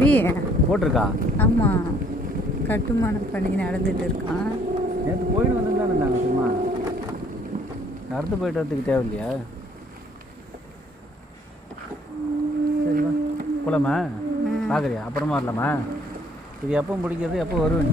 Baby போட்டிருக்கா? ஆமாம், கட்டுமான பணி நடந்துட்டு இருக்கான். நேற்று போயிட்டு வந்து தானே இருந்தாங்க. சும்மா நடந்து போயிட்டு வரதுக்கு தேவையில்லையா? சரிம்மா போலாமா? பார்க்குறியா? அப்புறமா வரலாமா? இது எப்போ முடிக்கிறது, எப்போ வருவேன்?